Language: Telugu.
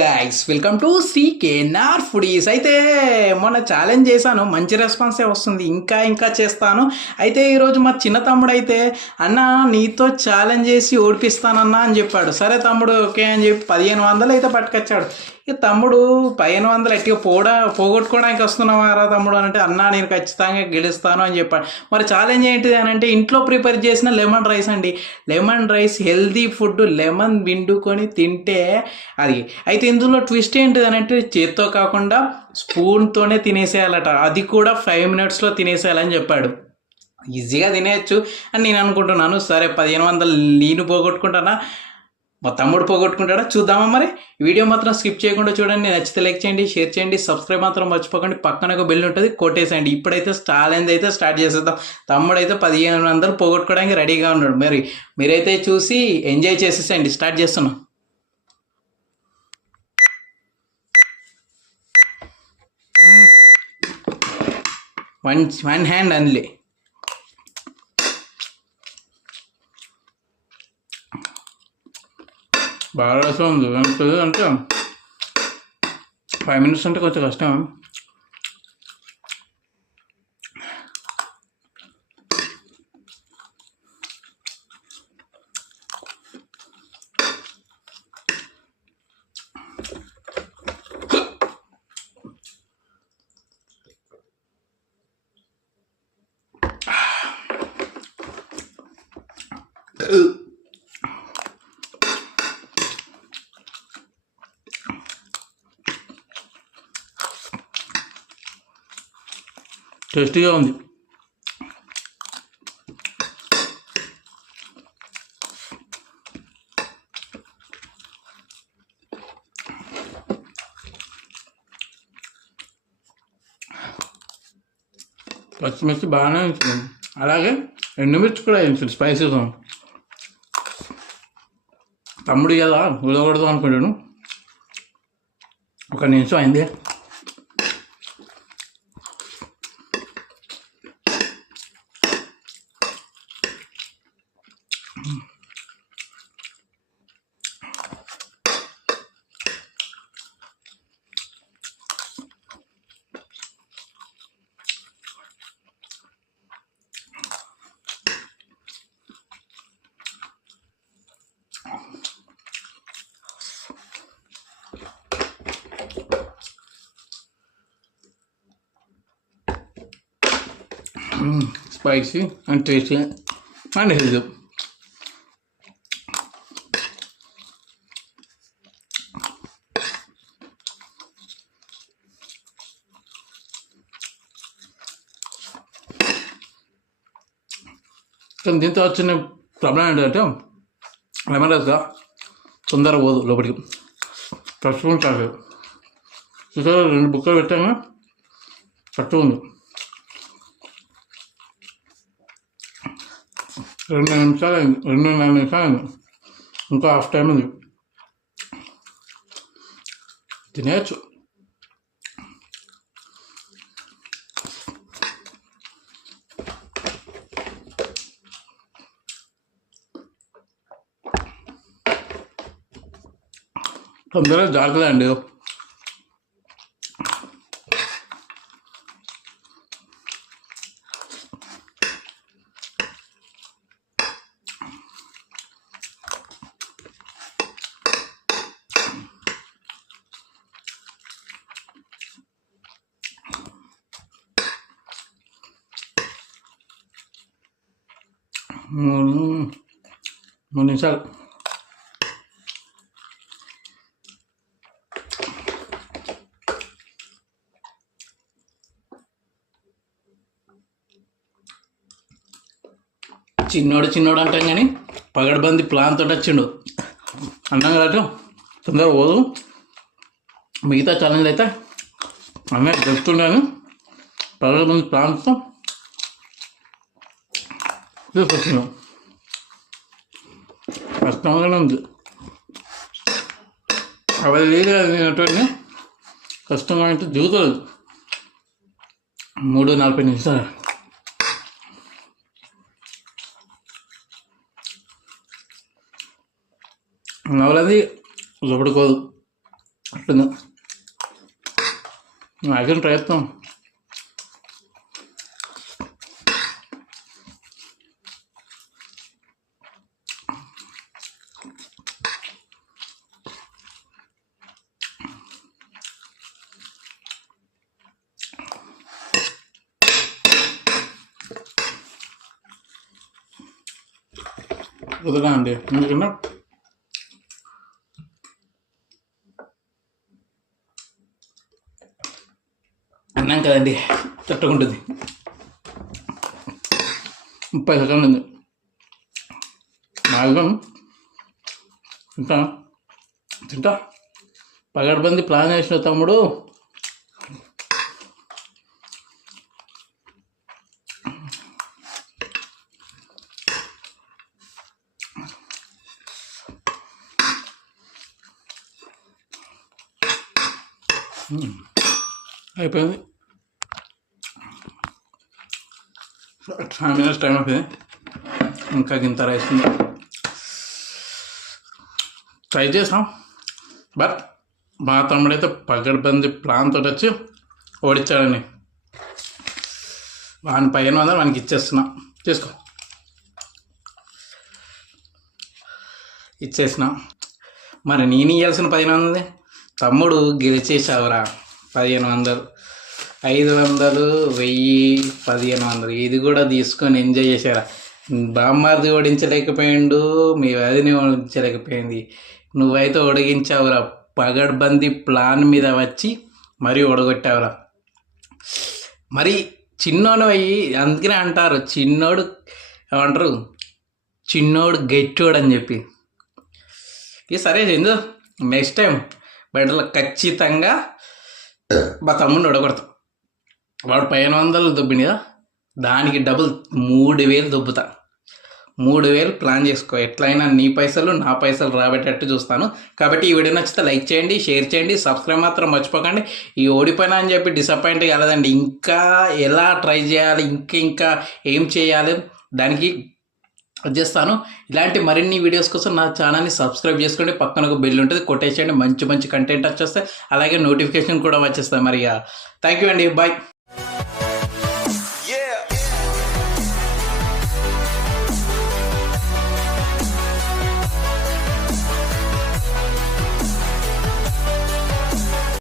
గైస్ వెల్కమ్ టు నార్ ఫుడీస్ అయితే మొన్న ఛాలెంజ్ చేశాను. మంచి రెస్పాన్సే వస్తుంది. ఇంకా ఇంకా చేస్తాను. అయితే ఈరోజు మా చిన్న తమ్ముడు అయితే అన్న నీతో ఛాలెంజ్ చేసి ఓడిపిస్తానన్నా అని చెప్పాడు. సరే తమ్ముడు ఓకే అని చెప్పి పదిహేను వందలు అయితే పట్టుకొచ్చాడు. ఇక తమ్ముడు పదిహేను వందలు ఎట్టిగా పోడా పోగొట్టుకోవడానికి వస్తున్నావారా తమ్ముడు అని అంటే అన్నా నేను ఖచ్చితంగా గెలుస్తాను అని చెప్పాడు. మరి ఛాలెంజ్ ఏంటిది అని అంటే ఇంట్లో ప్రిపేర్ చేసిన లెమన్ రైస్ అండి. Lemon rice healthy food lemon విండుకొని తింటే అది. అయితే ఇందులో ట్విస్ట్ ఏంటిది అని అంటే చేత్తో కాకుండా స్పూన్తోనే తినేసేయాలట. అది కూడా ఫైవ్ మినిట్స్లో తినేసేయాలని చెప్పాడు. ఈజీగా తినేయచ్చు అని నేను అనుకుంటున్నాను. సరే పదిహేను వందలు నేను పోగొట్టుకుంటానా? మా తమ్ముడు పోగొట్టుకుంటాడా? చూద్దామా మరి? వీడియో మాత్రం స్కిప్ చేయకుండా చూడండి. నచ్చితే లైక్ చేయండి షేర్ చేయండి సబ్స్క్రైబ్ మాత్రం మర్చిపోకండి. పక్కన ఒక బిల్ ఉంటుంది కొట్టేసేయండి. ఇప్పుడైతే ఛాలెంజ్ అయితే స్టార్ట్ చేసేద్దాం. తమ్ముడు అయితే పదిహేను వందలు పోగొట్టుకోవడానికి రెడీగా ఉన్నాడు. మరి మీరైతే చూసి ఎంజాయ్ చేసేసేయండి. స్టార్ట్ చేస్తున్నాం. వన్ వన్ హ్యాండ్ అన్లీ బాగా రసం ఉంది ఎంత అంటే ఫైవ్ మినిట్స్ అంటే కొంచెం కష్టం. టేస్టీగా ఉంది. పచ్చిమిర్చి బాగానే ఉంచింది అలాగే ఎండుమిర్చి కూడా వేయించండి స్పైసీగా తమ్ముడు కదా ఉదకూడదు అనుకుంటాను. ఒక నిమిషం అయింది. spicy and tasty and healthy కానీ దీంతో వచ్చిన ప్రాబ్లం ఏంటంటే లెమన్ రైస్గా తొందరగా పోదు లోపలికి ఫ్రెష్గా ఉంటుంది చూసారా రెండు బుక్కలు పెట్టాము ఫ్రెష్గా ఉంది రెండు నిమిషాలు అయింది. రెండు రెండున్నర నిమిషాలు అయింది. ఇంకా హాఫ్ టైం ఉంది. తినేయచ్చు. తొందరగా జాగ్రత్త అండి. మూడు మూడు నిమిషాలు చిన్నోడు చిన్నోడు అంటాం కానీ పగడబంది ప్లాన్ తోటి వచ్చిండు. అన్నాం కదా తొందరగా పోదు. మిగతా ఛాలెంజ్ అయితే అమ్మాయి చెప్తున్నాను పగడబంది ప్లాన్తో తీసుకొచ్చినాం కష్టంగానే ఉంది అవి లేదని కష్టంగా అంటే దిగుతుంది మూడు నలభై నిమిషాలు నవలది లోపడుకోదు అట్లుంది మ్యాక్సిమం ప్రయత్నం చేస్తాం వదలా అండి ఎందుకన్నా అన్నాం కదండి తట్టుకుంటుంది. ముప్పై సెకండ్ ఉంది. మాక్సిమం తింటా తింటా. పగడబంది ప్లాన్ చేసిన తమ్ముడు అయిపోయింది. ఫైవ్ మినిట్స్ టైం అయిపోయింది ఇంకా గింత రైస్ ఉంది. ట్రై చేసాం బట్ మా తమ్ముడైతే పగడబంది ప్లాన్తో వచ్చి ఓడించాడని వాని పైన వందలు వానికి ఇచ్చేస్తున్నా. తీసుకో. ఇచ్చేసిన. మరి నేను ఇవ్వాల్సిన పదిహేను వందలే తమ్ముడు గెలిచేసావురా పదిహేను వందలు. ఐదు వందలు వెయ్యి పదిహేను వందలు. ఇది కూడా తీసుకొని ఎంజాయ్ చేశారా? బామ్మార్ది ఓడించలేకపోయిండు మీ వదిని ఓడించలేకపోయింది. నువ్వైతే ఒడిగించావురా. పగడ్బందీ ప్లాన్ మీద వచ్చి మరీ ఒడగొట్టావురా. మరి చిన్నోడు అయ్యి అందుకనే అంటారు చిన్నోడు ఏమంటారు? చిన్నోడు గెట్టోడు అని చెప్పి. ఇది సరే ఎందు? నెక్స్ట్ టైం బయటలో ఖచ్చితంగా మా తమ్ముడిని ఒడగొడతాం వాడు పదిహేను వందలు దొబ్బింది దానికి డబుల్ మూడు వేలు దుబ్బుతా. మూడు వేలు ప్లాన్ చేసుకో ఎట్లయినా నీ పైసలు నా పైసలు రాబట్టేటట్టు చూస్తాను. కాబట్టి ఈ వీడియో నచ్చితే లైక్ చేయండి షేర్ చేయండి సబ్స్క్రైబ్ మాత్రం మర్చిపోకండి. ఈ ఓడిపోయినా అని చెప్పి డిసప్పాయింట్ కాలేదండి. ఇంకా ఎలా ట్రై చేయాలి ఇంకా ఇంకా ఏం చేయాలి దానికి చేస్తాను. ఇలాంటి మరిన్ని వీడియోస్ కోసం నా ఛానల్ని సబ్స్క్రైబ్ చేసుకోండి. పక్కన ఒక బెల్ ఉంటుంది కొట్టేసేయండి. మంచి మంచి కంటెంట్ వచ్చేస్తాయి. అలాగే నోటిఫికేషన్ కూడా వచ్చేస్తాయి. మరి థ్యాంక్ యూ అండి. బాయ్